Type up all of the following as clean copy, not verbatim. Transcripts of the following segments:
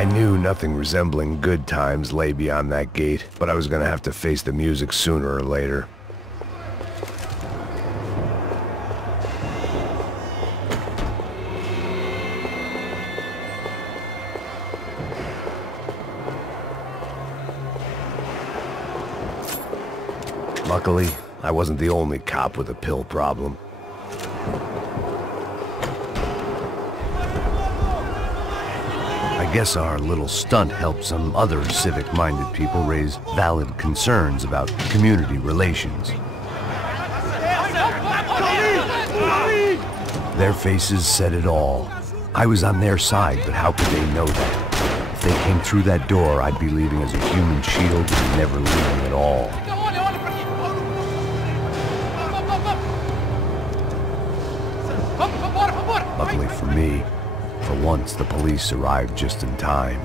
I knew nothing resembling good times lay beyond that gate, but I was gonna have to face the music sooner or later. Luckily, I wasn't the only cop with a pill problem. I guess our little stunt helped some other civic-minded people raise valid concerns about community relations. Their faces said it all. I was on their side, but how could they know that? If they came through that door, I'd be leaving as a human shield and never leaving at all. Luckily for me, for once the police arrived just in time.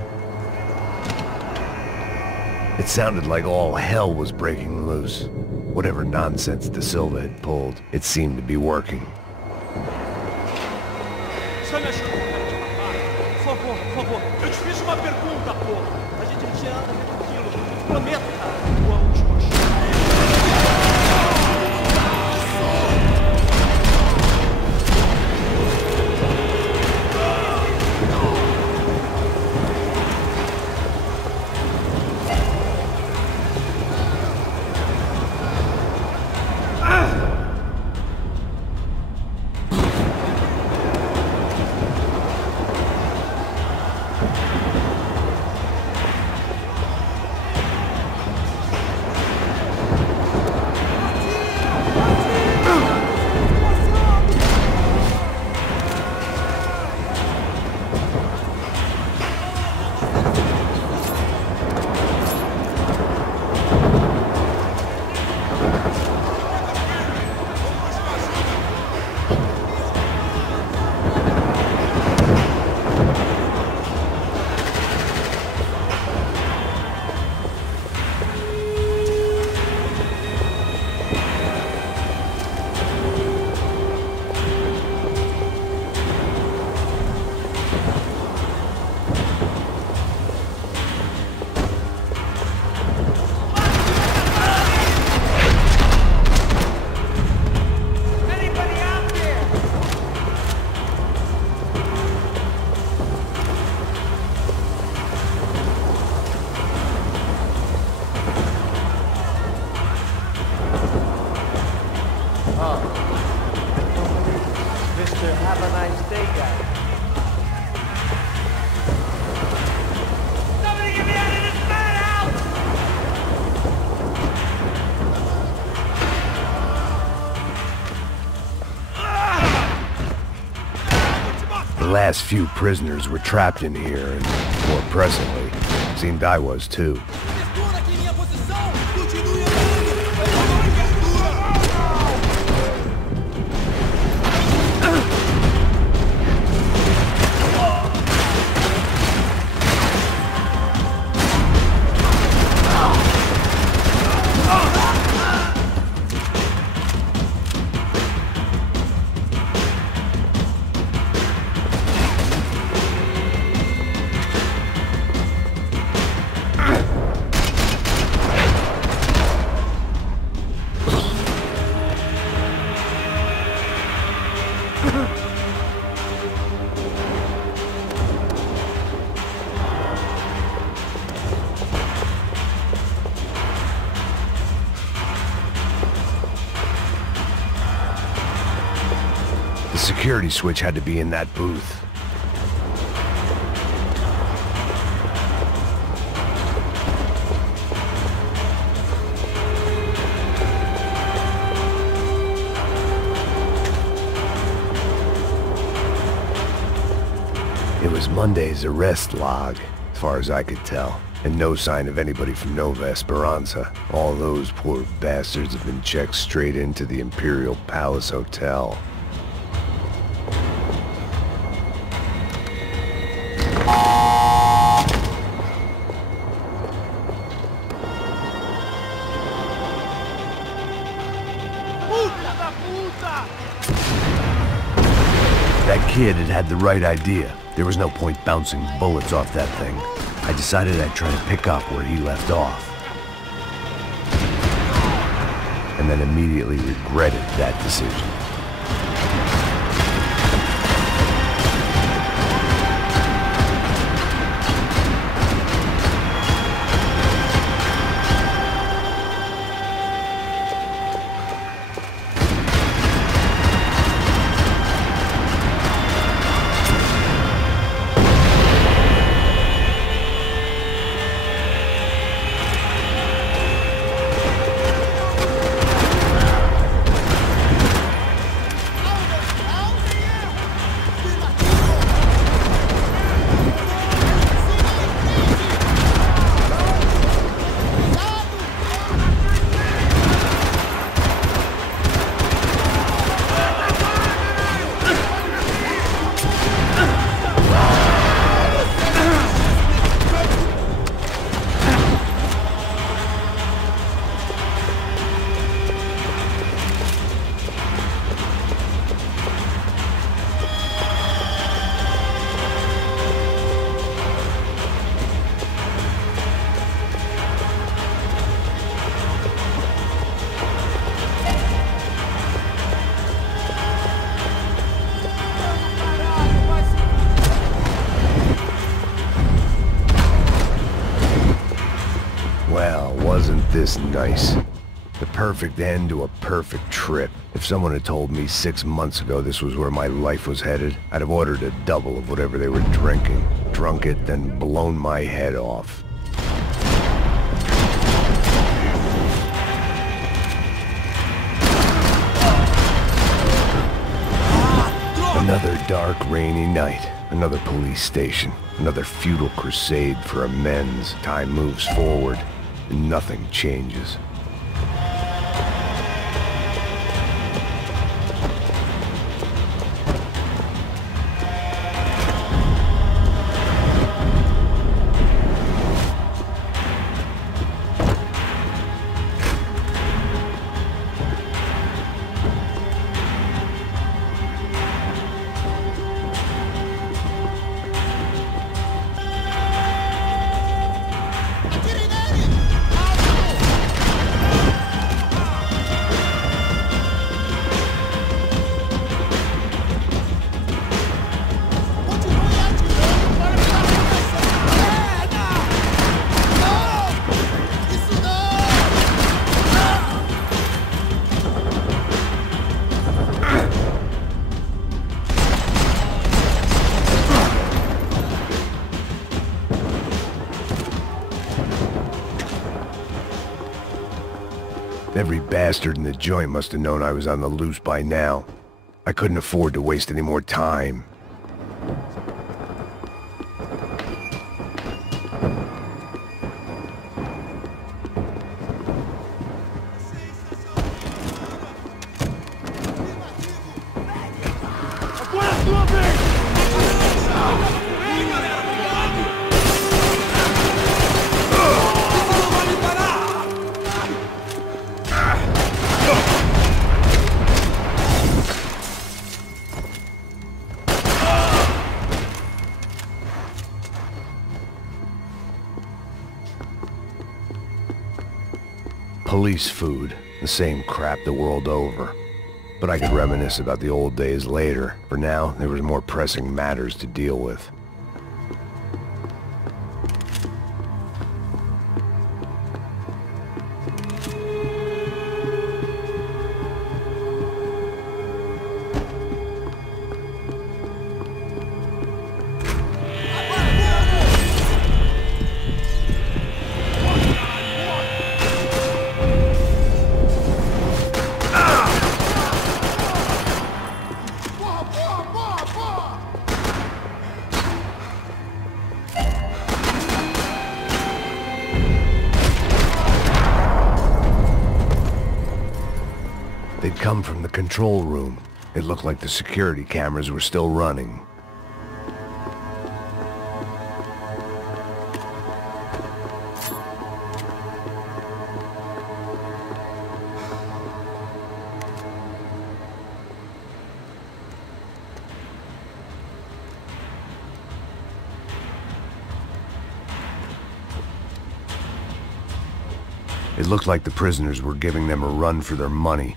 It sounded like all hell was breaking loose. Whatever nonsense De Silva had pulled, it seemed to be working. The last few prisoners were trapped in here, and more presently, seemed I was too. The security switch had to be in that booth. It was Monday's arrest log, as far as I could tell, and no sign of anybody from Nova Esperanza. All those poor bastards have been checked straight into the Imperial Palace Hotel. That kid had the right idea. There was no point bouncing bullets off that thing. I decided I'd try to pick up where he left off. And then immediately regretted that decision. Wasn't this nice? The perfect end to a perfect trip. If someone had told me 6 months ago this was where my life was headed, I'd have ordered a double of whatever they were drinking, drunk it, then blown my head off. Another dark, rainy night. Another police station. Another futile crusade for amends. Time moves forward. Nothing changes. Every bastard in the joint must have known I was on the loose by now. I couldn't afford to waste any more time. Police food, the same crap the world over. But I could reminisce about the old days later. For now, there was more pressing matters to deal with. They'd come from the control room. It looked like the security cameras were still running. It looked like the prisoners were giving them a run for their money.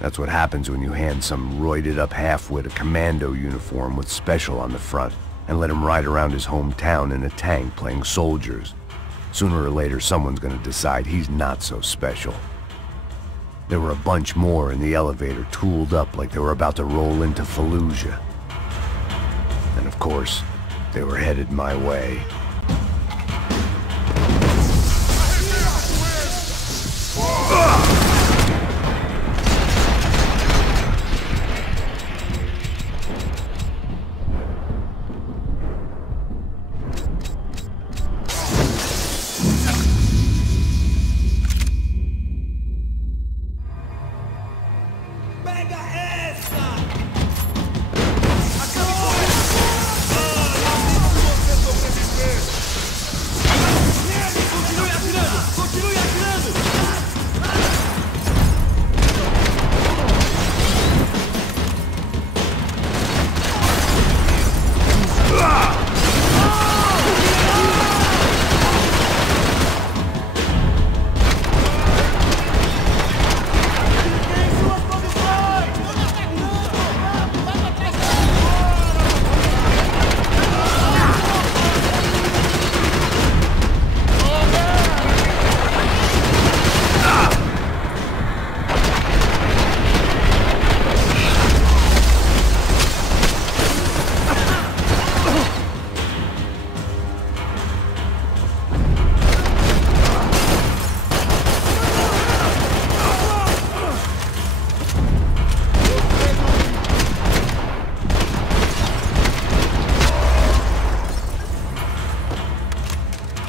That's what happens when you hand some roided-up halfwit a commando uniform with special on the front and let him ride around his hometown in a tank playing soldiers. Sooner or later, someone's gonna decide he's not so special. There were a bunch more in the elevator, tooled up like they were about to roll into Fallujah. And of course, they were headed my way.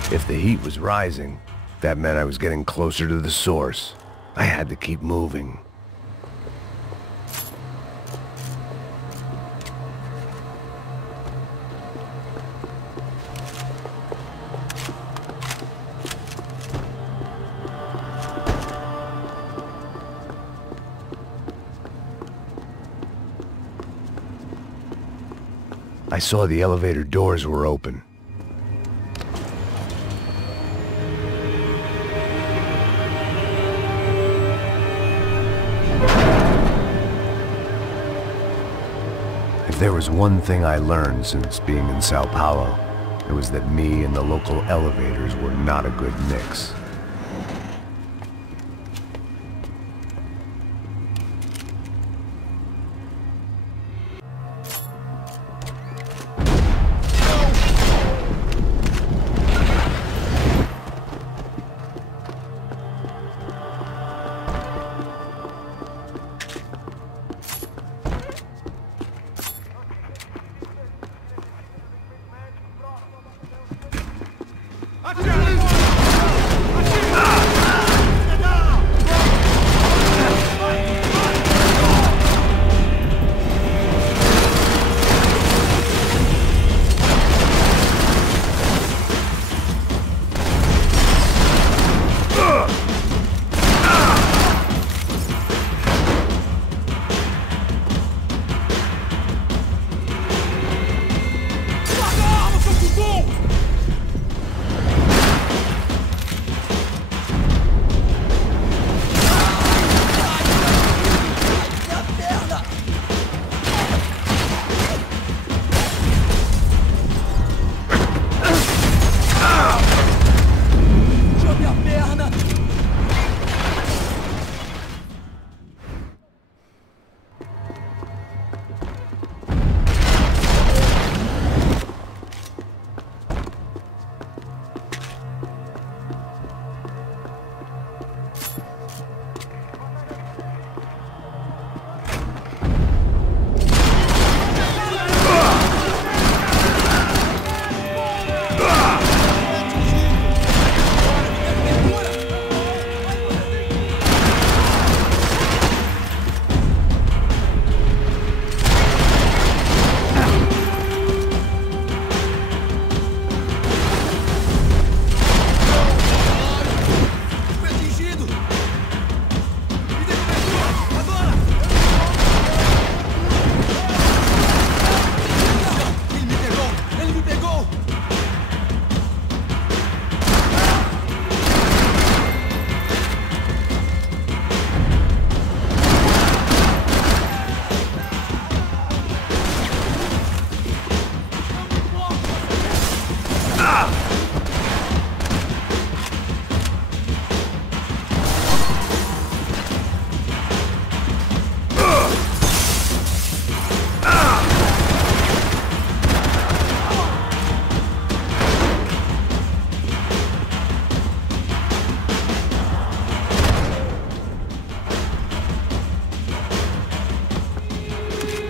If the heat was rising, that meant I was getting closer to the source. I had to keep moving. I saw the elevator doors were open. If there was one thing I learned since being in Сан-Паулу, it was that me and the local elevators were not a good mix.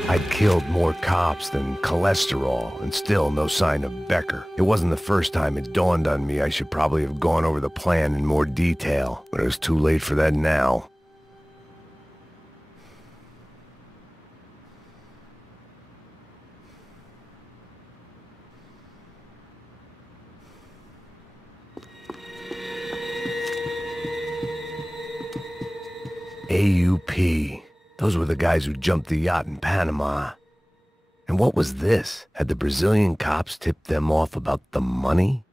I'd killed more cops than cholesterol, and still no sign of Becker. It wasn't the first time it dawned on me I should probably have gone over the plan in more detail, but it was too late for that now. AUP. Those were the guys who jumped the yacht in Panama. And what was this? Had the Brazilian cops tipped them off about the money?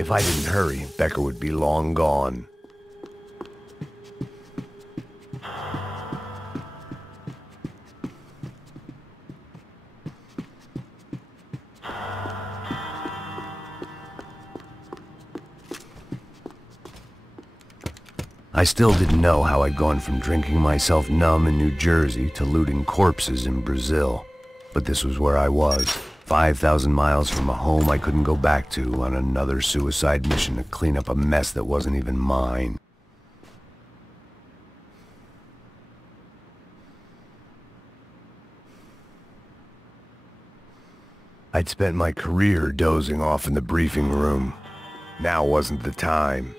If I didn't hurry, Becker would be long gone. I still didn't know how I'd gone from drinking myself numb in New Jersey to looting corpses in Brazil. But this was where I was, 5,000 miles from a home I couldn't go back to, on another suicide mission to clean up a mess that wasn't even mine. I'd spent my career dozing off in the briefing room. Now wasn't the time.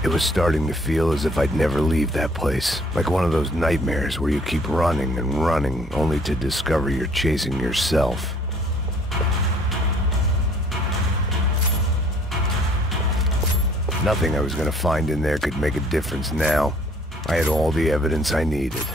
It was starting to feel as if I'd never leave that place. Like one of those nightmares where you keep running and running, only to discover you're chasing yourself. Nothing I was gonna find in there could make a difference now. I had all the evidence I needed.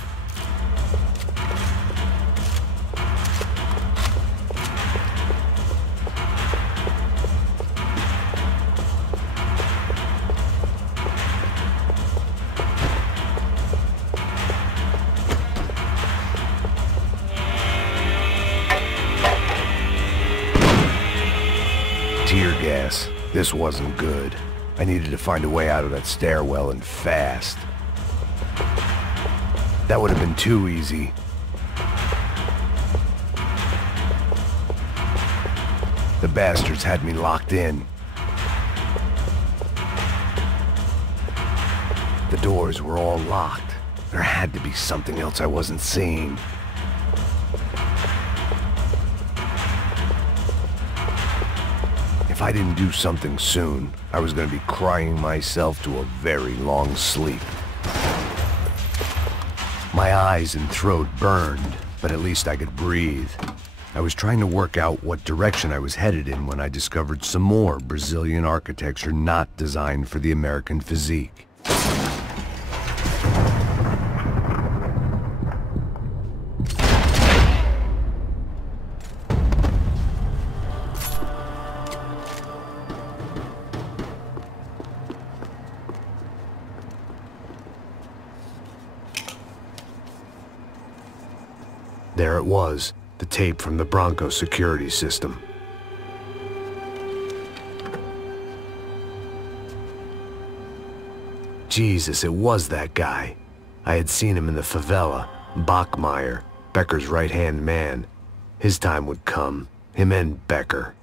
Tear gas. This wasn't good. I needed to find a way out of that stairwell, and fast. That would have been too easy. The bastards had me locked in. The doors were all locked. There had to be something else I wasn't seeing. If I didn't do something soon, I was going to be crying myself to a very long sleep. My eyes and throat burned, but at least I could breathe. I was trying to work out what direction I was headed in when I discovered some more Brazilian architecture not designed for the American physique. There it was, the tape from the Bronco security system. Jesus, it was that guy. I had seen him in the favela, Bachmeyer, Becker's right-hand man. His time would come, him and Becker.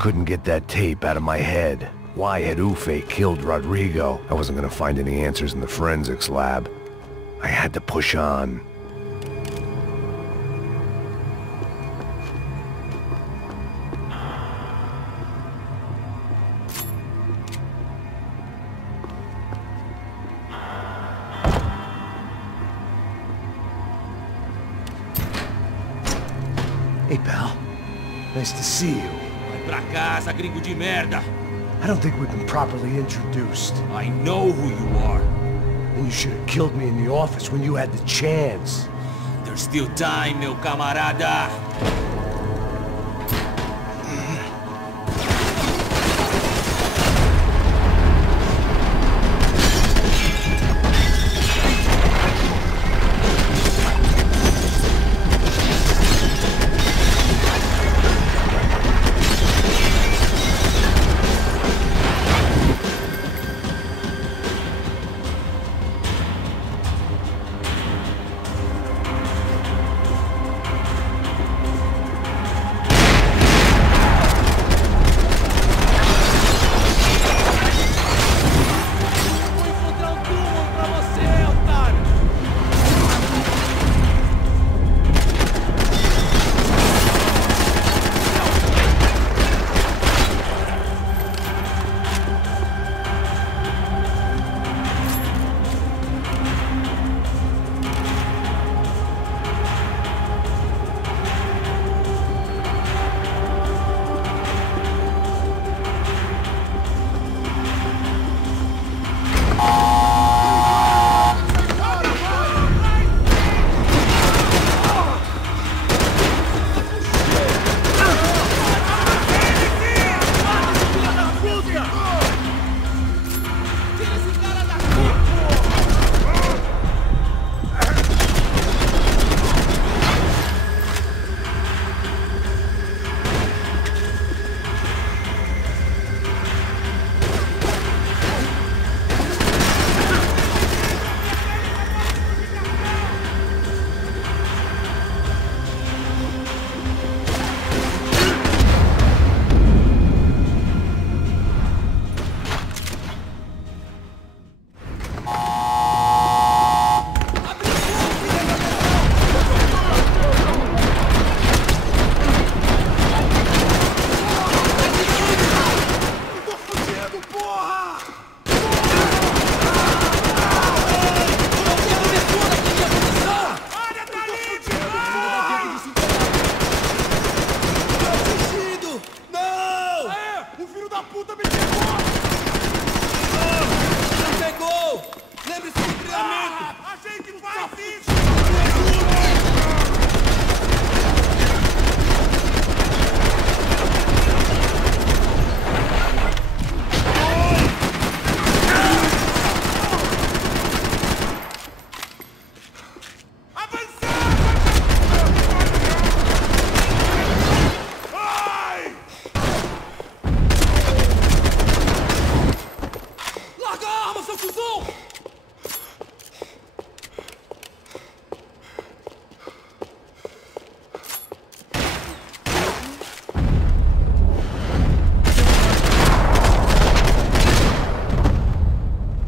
couldn't get that tape out of my head. Why had Ufe killed Rodrigo? I wasn't gonna find any answers in the forensics lab. I had to push on. Hey, pal. Nice to see you. Vai pra casa, gringo de merda! I don't think we've been properly introduced. I know who you are. And you should have killed me in the office when you had the chance. There's still time, meu camarada!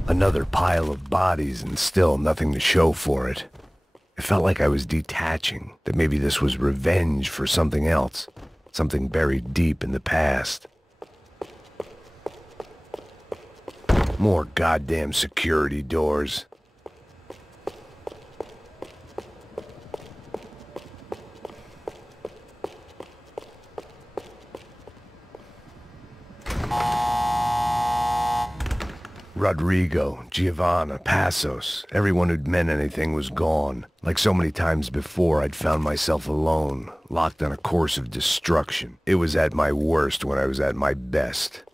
Another pile of bodies and still nothing to show for it. It felt like I was detaching, that maybe this was revenge for something else, something buried deep in the past. More goddamn security doors. Rodrigo, Giovanna, Passos, everyone who'd meant anything was gone. Like so many times before, I'd found myself alone, locked on a course of destruction. It was at my worst when I was at my best.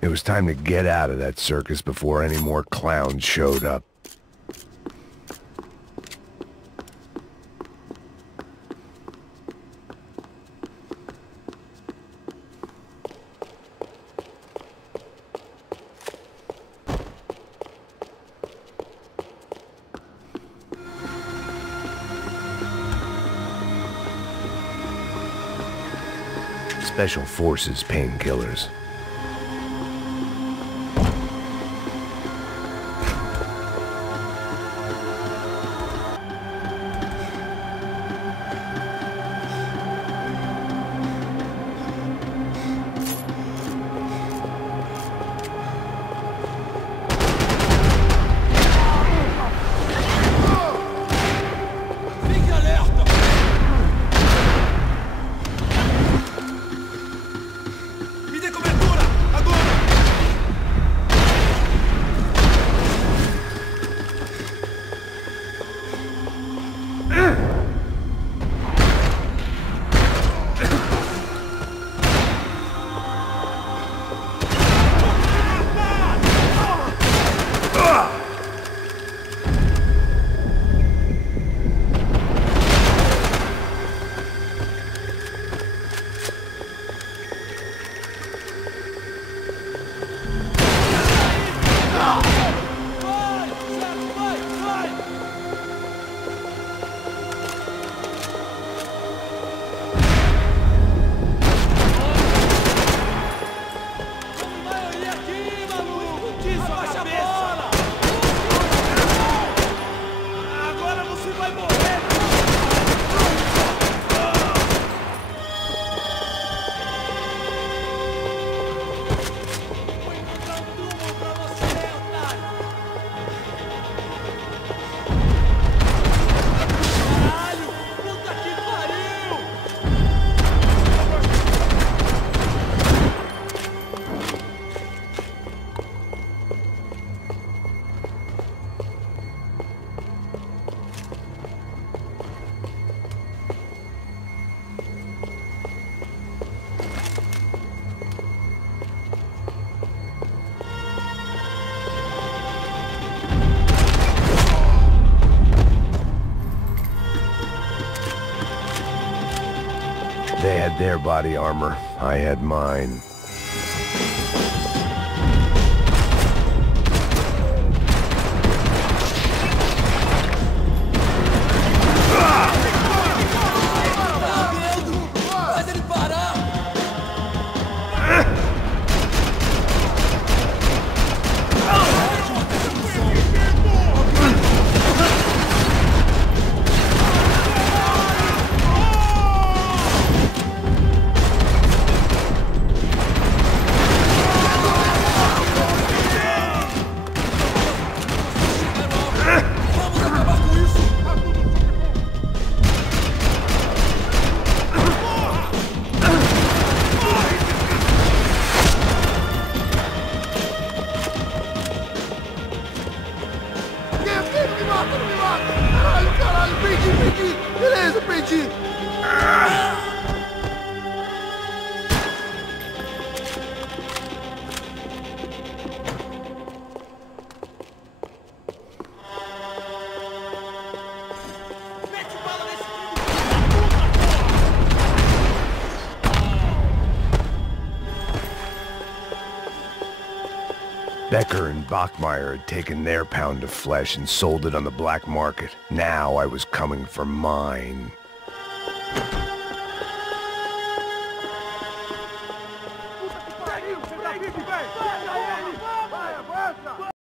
It was time to get out of that circus before any more clowns showed up. Special Forces painkillers. They had their body armor. I had mine. Becker and Bachmeyer had taken their pound of flesh and sold it on the black market. Now I was coming for mine.